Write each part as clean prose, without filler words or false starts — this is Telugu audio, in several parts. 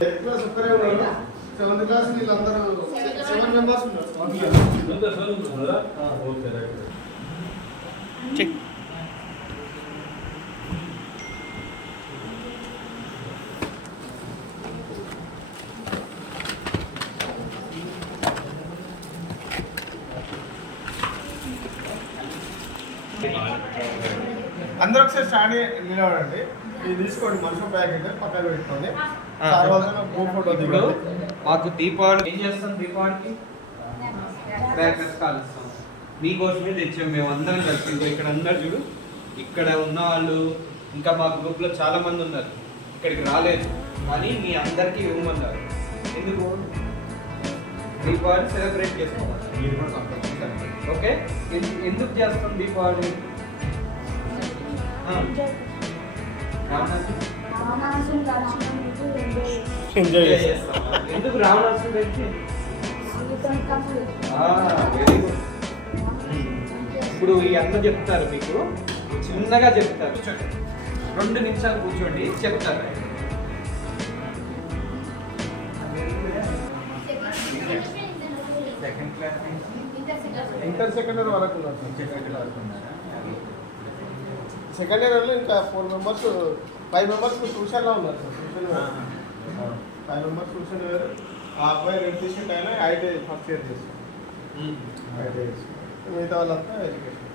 సెవెంత్ క్లాస్ వీళ్ళందరూ 7 మెంబర్స్ ఉన్నారు. అందరూ ఒకసారి స్టాండ్ నిలబడండి. ఇది తీసుకోండి, మనుషుల ప్యాకెట్ పక్కన పెట్టుకోండి. ఫోటో దిగు. మాకు దీపావళి ఏం చేస్తాం? దీపావళికి క్రాకర్స్ కాలుస్తాం. మీకోసమే తెచ్చాం మేము అందరం కలిసి. ఇక్కడ అందరు చూడు, ఇక్కడ ఉన్న వాళ్ళు ఇంకా మా గ్రూప్లో చాలా మంది ఉన్నారు, ఇక్కడికి రాలేదు కానీ మీ అందరికీ ఇవ్వమన్నారు. ఎందుకు? దీపావళి సెలబ్రేట్ చేసుకోవాలి. ఓకే, ఎందుకు చేస్తాం దీపావళి? ఎంజాయ్ చేస్తాం. ఎందుకు రావణాసురుడు అంటే? Very good. ఇప్పుడు ఈ అన్న చెప్తారు, మీకు చిన్నగా చెప్తారు. 2 నిమిషాలు కూర్చోండి, చెప్తారు. సెకండ్ క్లాస్ నుంచి ఇంటర్ సెకండ్ ఇయర్ వరకు ఉన్నారు. సెకండ్ ఇయర్లో ఇంకా 4 మెంబర్స్ 5 మెంబర్స్ ట్యూషన్లో ఉన్నారు సార్. ట్యూషన్ 5 మెంబర్స్ ట్యూషన్ వేరు. ఆ అబ్బాయి రెడ్ టీషర్ట్ అయినా ఐటీ ఫస్ట్ ఇయర్ చేస్తాం. ఐటీ మిగతా వాళ్ళంతా ఎడ్యుకేషన్.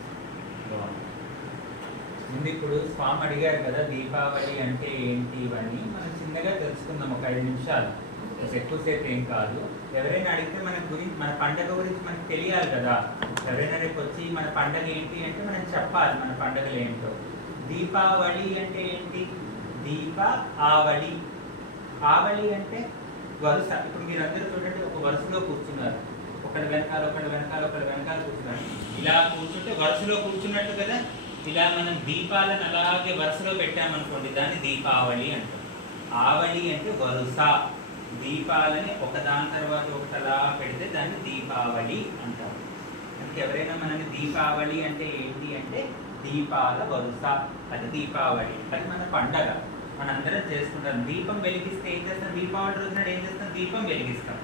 ముందు ఇప్పుడు స్వామి అడిగారు కదా దీపావళి అంటే ఏంటి, ఇవన్నీ మనం చిన్నగా తెలుసుకుందాం. ఒక 5 నిమిషాలు, ఎక్కువసేపు ఏం కాదు. ఎవరైనా అడిగితే మన గురించి, మన పండగ గురించి మనకు తెలియాలి కదా. ఎవరైనా రేపు వచ్చి మన పండగ ఏంటి అంటే మనం చెప్పాలి మన పండగలు ఏంటో. దీపావళి అంటే ఏంటి? దీప ఆవళి. ఆవళి అంటే వరుస. ఇప్పుడు మీరందరూ చూడండి, ఒక వరుసలో కూర్చున్నారు, ఒకటి వెనకాల ఒకటి వెనకాల ఒకటి వెనకాల కూర్చున్నారు. ఇలా కూర్చుంటే వరుసలో కూర్చున్నట్టు కదా. ఇలా మనం దీపాలను అలాగే వరుసలో పెట్టామనుకోండి, దాన్ని దీపావళి అంటాం. ఆవళి అంటే వరుస. దీపాలని ఒకదాని తర్వాత ఒకటి అలా పెడితే దాన్ని దీపావళి అంటారు. అందుకే ఎవరైనా మనకి దీపావళి అంటే ఏంటి అంటే దీపాల వరుస, అది దీపావళి. అది మన పండగ, మనందరం చేసుకుంటాం. దీపం వెలిగిస్తే ఏం చేస్తాం? దీపావళి రోజున ఏం చేస్తాం? దీపం వెలిగిస్తాం.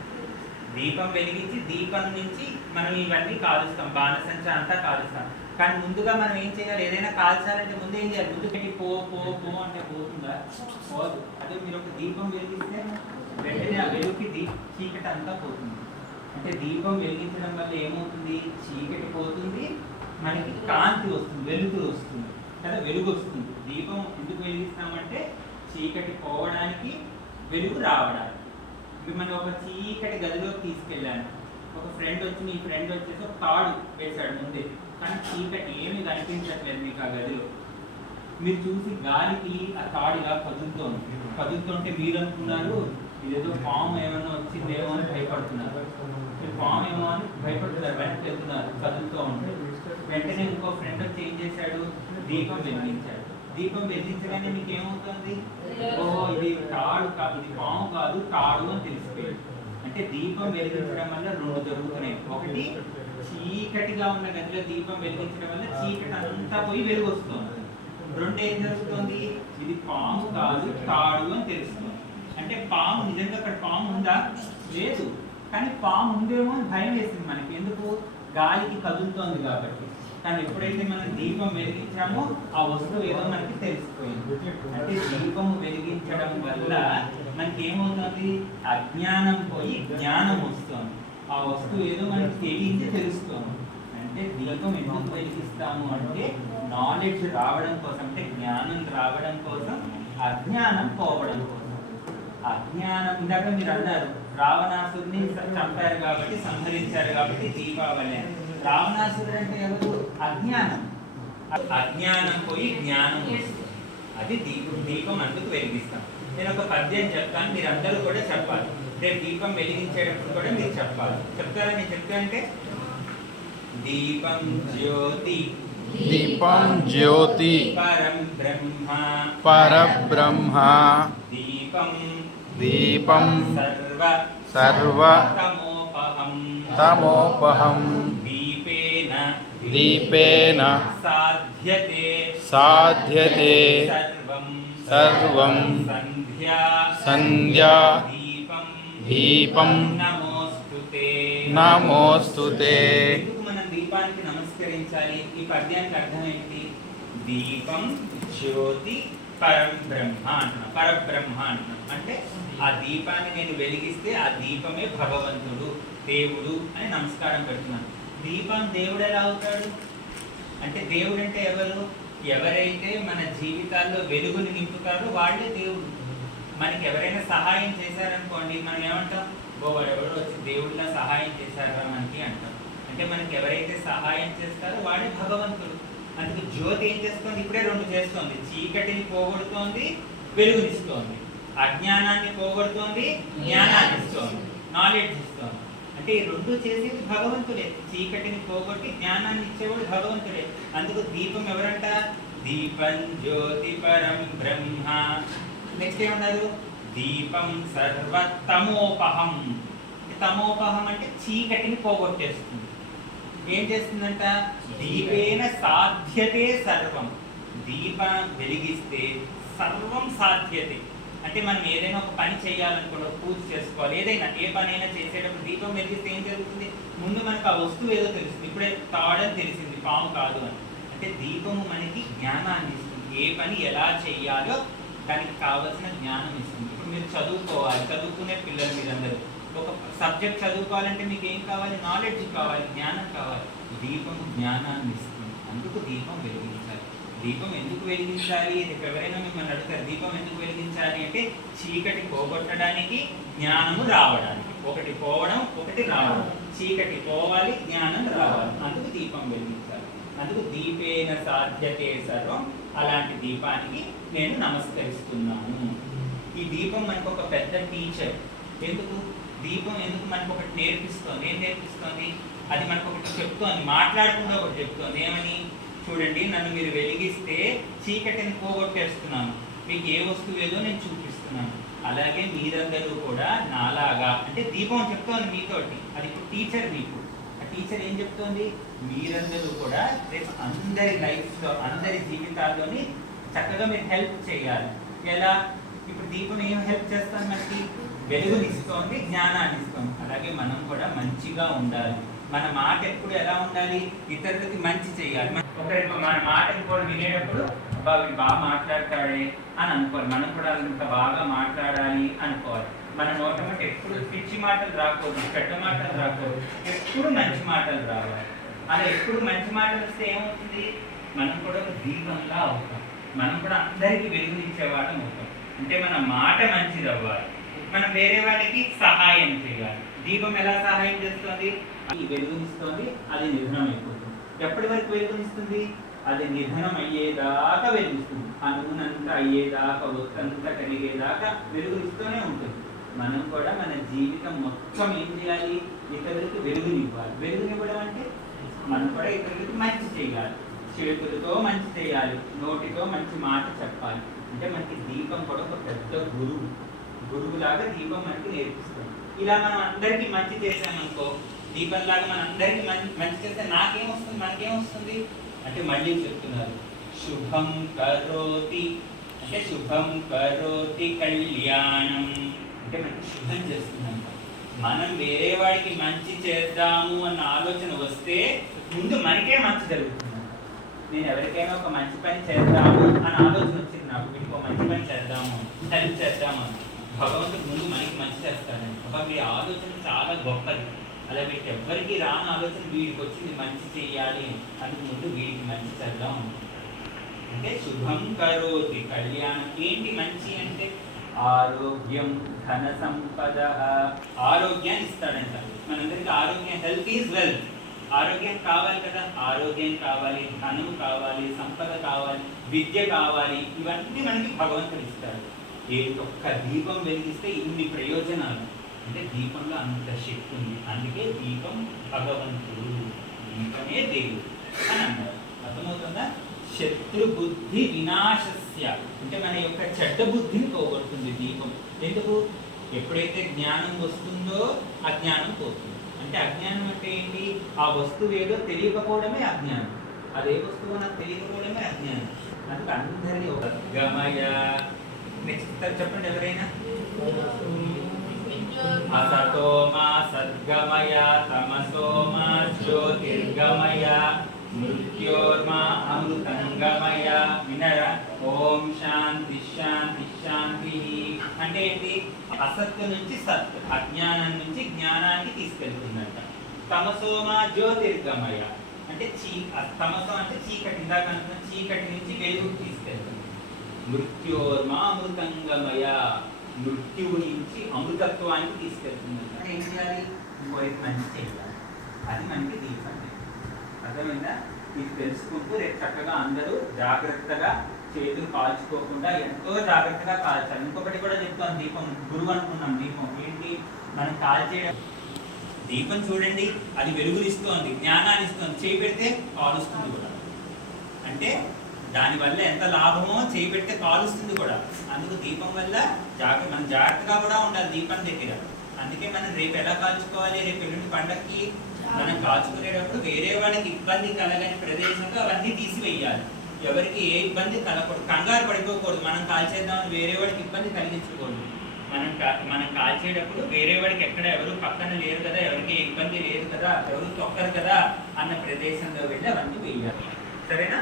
దీపం వెలిగించి దీపం నుంచి మనం ఇవన్నీ కాలుస్తాం, బాణసంచ అంతా కాలుస్తాం. కానీ ముందుగా మనం ఏం చేయాలి? ఏదైనా కాల్చాలంటే ముందు ఏం చేయాలి? ముందు పెట్టి పో పో పో అంటే పోతుందా? పోదు. అదే మీరు ఒక దీపం వెలిగిస్తే వెంటనే ఆ వెలుగుకి చీకటి అంతా పోతుంది. అంటే దీపం వెలిగించడం వల్ల ఏమవుతుంది? చీకటి పోతుంది, మనకి కాంతి వస్తుంది, వెలుగు వస్తుంది కదా, వెలుగు వస్తుంది. దీపం ఎందుకు వెలిగిస్తామంటే చీకటి పోవడానికి, వెలుగు రావడానికి. మిమ్మల్ని ఒక చీకటి గదిలోకి తీసుకెళ్ళాను. ఒక ఫ్రెండ్ వచ్చి, మీ ఫ్రెండ్ వచ్చేసి ఒక తాడు వేశాడు ముందే, కానీ చీకటి ఏమీ కనిపించట్లేదు మీకు ఆ గదిలో. మీరు చూసి గాలికి ఆ తాడు ఇలా కదులుతుంటే మీరు అనుకున్నారు ఇదేదో పాము ఏమన్నా వచ్చిందేమో అని భయపడుతున్నారు. మీరు పాము ఏమో అని భయపడుతున్నారు, వెనక్కి వెళ్తున్నారు కదులుతూ ఉంటే. వెంటనే ఇంకో ఫ్రెండ్ వచ్చి ఏం చేశాడు? దీపం వెలిగించాడు. దీపం వెలిగించగానే మీకు ఏమవుతుంది? ఓహో, ఇది తాడు కాదు, ఇది పాము కాదు, తాడు అని తెలిసిపోయాడు. అంటే దీపం వెలిగించడం వల్ల 2 జరుగుతున్నాయి. ఒకటి, చీకటిగా ఉన్న గదిలో దీపం వెలిగించడం వల్ల చీకటి అంతా పోయి వెలుగు వస్తుంది. 2 ఏం జరుగుతుంది? ఇది పాము కాదు, తాడు అని తెలుస్తుంది. అంటే పాము నిజంగా అక్కడ పాము ఉందా? లేదు, కానీ పాము ఉందేమో అని భయం వేసింది మనకి. ఎందుకు? గాలికి కదులుతోంది కాబట్టి. కానీ ఎప్పుడైతే మనం దీపం వెలిగించామో ఆ వస్తువు ఏదో మనకి తెలిసిపోయింది. అంటే దీపము వెలిగించడం వల్ల మనకి ఏమవుతుంది? అజ్ఞానం పోయి జ్ఞానం వస్తుంది. ఆ వస్తువు ఏదో మనకి తెలియదు, తెలుస్తుంది. అంటే దీపం ఎందుకు వెలిగిస్తాము అంటే నాలెడ్జ్ రావడం కోసం, అంటే జ్ఞానం రావడం కోసం, అజ్ఞానం పోవడం కోసం. అజ్ఞానం, ఇందాక మీరు అన్నారు రావణాసురుని చంపారు కాబట్టి, సంహరించారు కాబట్టి దీపావళి. రావణాసురుడు అంటే ఎవరు? అజ్ఞానం. అజ్ఞానం పోయి జ్ఞానం వస్తుంది. అది దీపం అందుకు వెలిగిస్తాం. నేను ఒక పద్యం చెప్తాను, మీరు అందరూ కూడా చెప్పాలి. రేపు దీపం వెలిగించేటప్పుడు కూడా మీరు చెప్పాలి. చెప్తారా? నేను చెప్తా అంటే దీపం జ్యోతి, దీపం జ్యోతి, పరబ్రహ్మ, దీపం సర్వ తమోపహం, దీపేన సాధ్యతే సర్వం సంధ్యా సంధ్యా దీపం దీపం నమోస్తుతే. నమోస్తుతే. ఎందుకు మనం దీపానికి నమస్కరించాలి? ఈ పద్యానికి అర్థం ఏంటి? దీపం జ్యోతి పరబ్రహ్మ అంటున్నాం. పరబ్రహ్మ అంటున్నాం అంటే ఆ దీపాన్ని నేను వెలిగిస్తే ఆ దీపమే భగవంతుడు, దేవుడు అని నమస్కారం పెడుతున్నాను. దీపం దేవుడు ఎలా అవుతాడు అంటే, దేవుడు అంటే ఎవరు? ఎవరైతే మన జీవితాల్లో వెలుగుని నింపుతారో వాళ్ళే దేవుడు. మనకి ఎవరైనా సహాయం చేశారనుకోండి, మనం ఏమంటాం? వాడు ఎవరో వచ్చి దేవుడిలా సహాయం చేశారా మనకి అంటాం. అంటే మనకి ఎవరైతే సహాయం చేస్తారో వాడే భగవంతుడు. అందుకే జ్యోతి ఏం చేస్తుంది? ఇప్పుడే రెండు చేస్తోంది. చీకటిని పోగొడుతోంది, వెలుగునిస్తోంది. అజ్ఞానాన్ని పోగొడుతోంది, జ్ఞానాన్ని ఇస్తోంది, నాలెడ్జ్ ఇస్తోంది. అంటే ఈ రెండు చేసేది భగవంతుడే. చీకటిని పోగొట్టి జ్ఞానాన్ని ఇచ్చేవాడు భగవంతుడే. అందుకు దీపం ఎవరంట? దీపం జ్యోతి పరం బ్రహ్మ. నెక్స్ట్ ఏమన్నారు? దీపం సర్వతమోపహం. తమోపహం అంటే చీకటిని పోగొట్టేస్తుంది. ఏం చేస్తుందంట? దీపేన సాధ్యతే సర్వం. దీపం వెలిగిస్తే సర్వం సాధ్యతే. అంటే మనం ఏదైనా ఒక పని చేయాలనుకోండి, పూజ చేసుకోవాలి, ఏదైనా ఏ పని అయినా చేసేటప్పుడు దీపం వెలిగిస్తే ఏం జరుగుతుంది? ముందు మనకు ఆ వస్తువు ఏదో తెలుస్తుంది. ఇప్పుడే తాడని తెలిసింది, పాము కాదు అని. అంటే దీపము మనకి జ్ఞానాన్ని ఇస్తుంది. ఏ పని ఎలా చేయాలో దానికి కావలసిన జ్ఞానం ఇస్తుంది. ఇప్పుడు మీరు చదువుకోవాలి, చదువుకునే పిల్లలు మీరందరూ ఒక సబ్జెక్ట్ చదువుకోవాలంటే మీకు ఏం కావాలి? నాలెడ్జ్ కావాలి, జ్ఞానం కావాలి. దీపం జ్ఞానాన్ని ఇస్తుంది. అందుకు దీపం వెలిగించాలి. దీపం ఎందుకు వెలిగించాలి? రేపు ఎవరైనా మిమ్మల్ని అడుగుతారు దీపం ఎందుకు వెలిగించాలి అంటే, చీకటి పోగొట్టడానికి, జ్ఞానము రావడానికి. ఒకటి పోవడం, ఒకటి రావడం. చీకటి పోవాలి, జ్ఞానం రావాలి. అందుకు దీపం వెలిగించాలి. అందుకు దీపేన సాధ్యతే సర్వం. అలాంటి దీపానికి నేను నమస్కరిస్తున్నాను. ఈ దీపం మనకు ఒక పెద్ద టీచర్. ఎందుకు? దీపం ఎందుకు మనకు ఒకటి నేర్పిస్తోంది. ఏం నేర్పిస్తోంది? అది మనకు ఒకటి చెప్తోంది, మాట్లాడకుండా ఒకటి చెప్తోంది. ఏమని? చూడండి, నన్ను మీరు వెలిగిస్తే చీకటిని పోగొట్టేస్తున్నాను, మీకు ఏ వస్తువు ఏదో నేను చూపిస్తున్నాను. అలాగే మీరందరూ కూడా నాలాగా, అంటే దీపం చెప్తోంది మీతోటి. అది ఇప్పుడు టీచర్ మీకు. ఆ టీచర్ ఏం చెప్తోంది? మీరందరూ కూడా రేపు అందరి లైఫ్లో, అందరి జీవితాల్లోని చక్కగా మీరు హెల్ప్ చేయాలి. ఎలా? ఇప్పుడు దీపం ఏం హెల్ప్ చేస్తాను? మనకి వెలుగునిస్తోంది, జ్ఞానాన్ని ఇస్తోంది. అలాగే మనం కూడా మంచిగా ఉండాలి. మన మాట ఎప్పుడు ఎలా ఉండాలి? ఇతరులకి మంచి చేయాలి. ఒకరికి మన మాట కూడా వినేటప్పుడు వీడు బాగా మాట్లాడతాడే అని అనుకోవాలి. మనం కూడా ఇంకా బాగా మాట్లాడాలి అనుకోవాలి. మన నోట మాట ఎప్పుడు పిచ్చి మాటలు రాకూడదు, చెడ్డ మాటలు రాకూడదు, ఎప్పుడు మంచి మాటలు రావాలి. అలా ఎప్పుడు మంచి మాటలు వస్తే ఏమవుతుంది? మనం కూడా ఒక దీపంగా అవుతాం. మనం కూడా అందరికీ వెలుగునిచ్చేవాళ్ళం అవుతాం. అంటే మన మాట మంచిది అవ్వాలి. మనం వేరే వాళ్ళకి సహాయం చేయాలి. దీపం ఎలా సహాయం చేస్తుంది? వెలుగునిస్తుంది, అది నిధనం అయిపోతుంది. ఎప్పటి వరకు వెలుగునిస్తుంది? అది నిధనం అయ్యేదాకా వెలుగుస్తుంది. అనుగుణంతా అయ్యేదాకా, ఒత్తంతా కలిగేదాకా వెలుగునిస్తూనే ఉంటుంది. మనం కూడా మన జీవితం మొత్తం ఏం చేయాలి? ఇతరులకు వెలుగునివ్వాలి. వెలుగునివ్వడం అంటే మనం కూడా ఇతరులకు మంచి చేయాలి. చేతులతో మంచి చేయాలి, నోటితో మంచి మాట చెప్పాలి. అంటే మనకి దీపం కూడా ఒక పెద్ద గురువులాగా దీపం మనకి నేర్పిస్తుంది. ఇలా మనం అందరికీ మంచి చేసామనుకో, దీపంలాగా మన అందరికీ మంచి చేస్తే నాకేమొస్తుంది, మనకేమొస్తుంది అంటే మళ్ళీ చెప్తున్నారు, శుభం కరోతి అంటే శుభం కరోతి కళ్యాణం. అంటే మనకి శుభం చేస్తుందంట. మనం వేరే వాడికి మంచి చేద్దాము అన్న ఆలోచన వస్తే ముందు మనకే మంచి జరుగుతుందంట. నేను ఎవరికైనా ఒక మంచి పని చేద్దాము అని ఆలోచన వచ్చింది నాకు, వీడికి ఒక మంచి పని చేద్దాము, హెల్ప్ చేద్దాము అని, భగవంతుడు ముందు మనకి మంచి చేస్తాడని. వీడి ఆలోచన చాలా గొప్పది. అలా వీడికి ఎవ్వరికి రాని ఆలోచన వీడికి వచ్చింది, మంచి చేయాలి, అందుకు ముందు వీడికి మంచి చేద్దాం. అంటే శుభం కరోతి కళ్యాణం. ఏంటి మంచి అంటే? ఆరోగ్యం, ధన సంపద. ఆరోగ్యాన్ని ఇస్తాడంట మనందరికీ. ఆరోగ్యం, హెల్త్ ఈజ్ వెల్త్. ఆరోగ్యం కావాలి కదా, ఆరోగ్యం కావాలి, ధనం కావాలి, సంపద కావాలి, విద్య కావాలి. ఇవన్నీ మనకి భగవంతుడు ఇస్తాడు. ఒక్క దీపం వెలిగిస్తే ఇన్ని ప్రయోజనాలు. అంటే దీపంలో అంత శక్తి ఉంది. అందుకే దీపం భగవంతుడు, దీపమే దేవుడు అని అన్నారు. అర్థమవుతుందా? శత్రు బుద్ధి వినాశస్య అంటే మన యొక్క చెడ్డ బుద్ధిని పోగొడుతుంది దీపం. ఎందుకు? ఎప్పుడైతే జ్ఞానం వస్తుందో అజ్ఞానం పోతుంది. అంటే అజ్ఞానం అంటే ఏంటి? ఆ వస్తువు ఏదో తెలియకపోవడమే అజ్ఞానం. అదే వస్తువు నాకు తెలియకపోవడమే అజ్ఞానం. అందుకు అందరినీ ఒక గమయ చెప్తారు చెప్పండి ఎవరైనా. అసతో మా సద్గమయ తమసో మా జ్యోతిర్గమయ మృత్యోర్మా అమృతంగమయ. వినరా? ఓం శాంతి శాంతి శాంతి అంటే ఏంటి? అసత్తు నుంచి సత్, అజ్ఞానం నుంచి జ్ఞానానికి తీసుకెళ్తుందంట. తమసోమా జ్యోతిర్గమయ అంటే తమసం అంటే చీకటి, ఇందాక అనుకున్న చీకటి నుంచి వెలుగుకు తీసుకెళ్తుంది. మృత్యోర్మా అమృతంగమయ మృత్యువు నుంచి అమృతత్వానికి తీసుకెళ్తుందంట. ఏం చేయాలి? ఇంకోటి మంచి చేయాలి. అది మనకి దీపం. అర్థమైందా? ఇది తెలుసుకుంటూ రేపు చక్కగా అందరూ జాగ్రత్తగా చేతులు కాల్చుకోకుండా ఎంతో జాగ్రత్తగా కాల్చాలి. ఇంకొకటి కూడా చెప్తాను, దీపం గురువు అనుకున్నాం. దీపం ఏంటి? మనం కాల్చేయడం. దీపం చూడండి, అది వెలుగునిస్తోంది, జ్ఞానాన్ని ఇస్తుంది. చేయి పెడితే కాలుస్తుంది కూడా. అంటే దానివల్ల ఎంత లాభమో, చేయి పెడితే కాలుస్తుంది కూడా. అందుకు దీపం వల్ల మనం జాగ్రత్తగా కూడా ఉండాలి దీపం దగ్గర. అందుకే మనం రేపు ఎలా కాల్చుకోవాలి? రేపు ఎల్లుండి పండగకి మనం కాల్చుకునేటప్పుడు వేరే వాళ్ళకి ఇబ్బంది కలగని ప్రదేశంలో అవన్నీ తీసివేయాలి. ఎవరికి ఏ ఇబ్బంది కలగకూడదు, కంగారు పడిపోకూడదు. మనం కాల్చేద్దామని వేరే వాడికి ఇబ్బంది కలిగించకూడదు. మనం కాల్చేటప్పుడు వేరే వాడికి ఎక్కడ ఎవరు పక్కన లేరు కదా, ఎవరికి ఏ ఇబ్బంది లేదు కదా, ఎవరు తొక్కరు కదా అన్న ప్రదేశంలో వెళ్ళి అవన్నీ వేయాలి. సరేనా?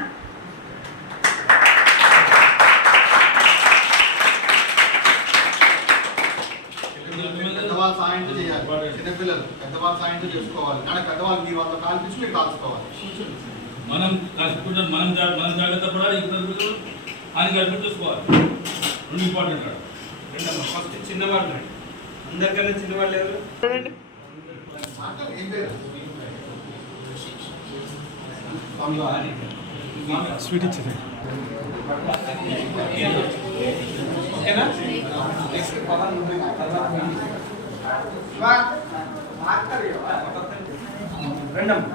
పెద్దవాళ్ళు సాయంతో చేయాలి, చిన్నపిల్లలు పెద్దవాళ్ళు సాయంతో చేసుకోవాలి. కానీ పెద్దవాళ్ళు మీ వాళ్ళ కాల్పించి మీరు కాల్చుకోవాలి. మనం కాల్చుకుంటాం, మనం జాగ్రత్త పడాలి. ఇద్దరు ఆయనకి అడ్మిట్ చూసుకోవాలి. రెండు ఇంపార్టెంట్. ఫస్ట్ చిన్నవాళ్ళు, అందరికన్నా చిన్నవాళ్ళు ఎవరు? చూడండి. ఏం పేరు? స్వీట్ ఇచ్చింది. ఓకేనా? నెక్స్ట్ పవన్ రెండమ్మ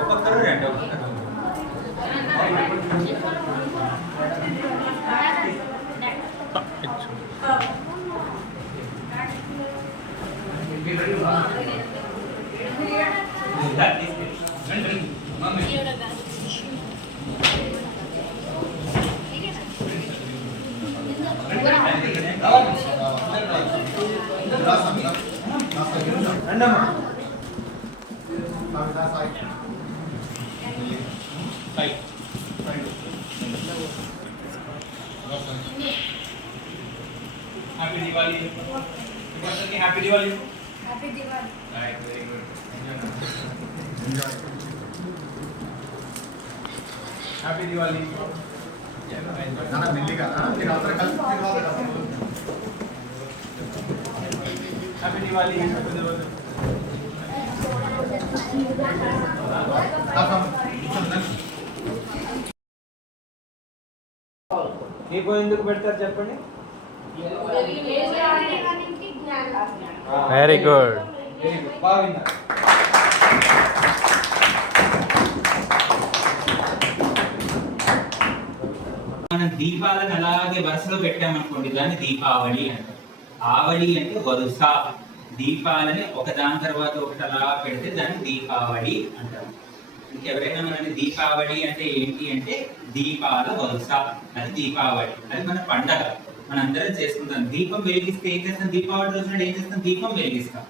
ఒక్కొక్కరు రెండు happy Diwali. Happy Diwali. Happy Diwali. Right, very good. Happy Diwali. మెల్లిగా మీరు అందరూ కలిసి హ్యాపీ దివాళీ. దీపం ఎందుకు పెడతారు చెప్పండి? Very good. వెరీ గుడ్, బాగా విన్నారు. మనం దీపాలను అలాగే వరుసలో పెట్టామనుకోండి, దాన్ని దీపావళి అంటారు. ఆవళి అంటే వరుస. దీపాలని ఒకదాని తర్వాత ఒకటి అలా పెడితే దాన్ని దీపావళి అంటారు. ఇంకెవరైనా మనని దీపావళి అంటే ఏంటి అంటే దీపాల వరుస, అది దీపావళి. అది మన పండగ, మనందరం చేసుకుంటాం. దీపం వెలిగిస్తే ఏం చేస్తాం? దీపావళి రోజున ఏం చేస్తాం? దీపం వెలిగిస్తాం.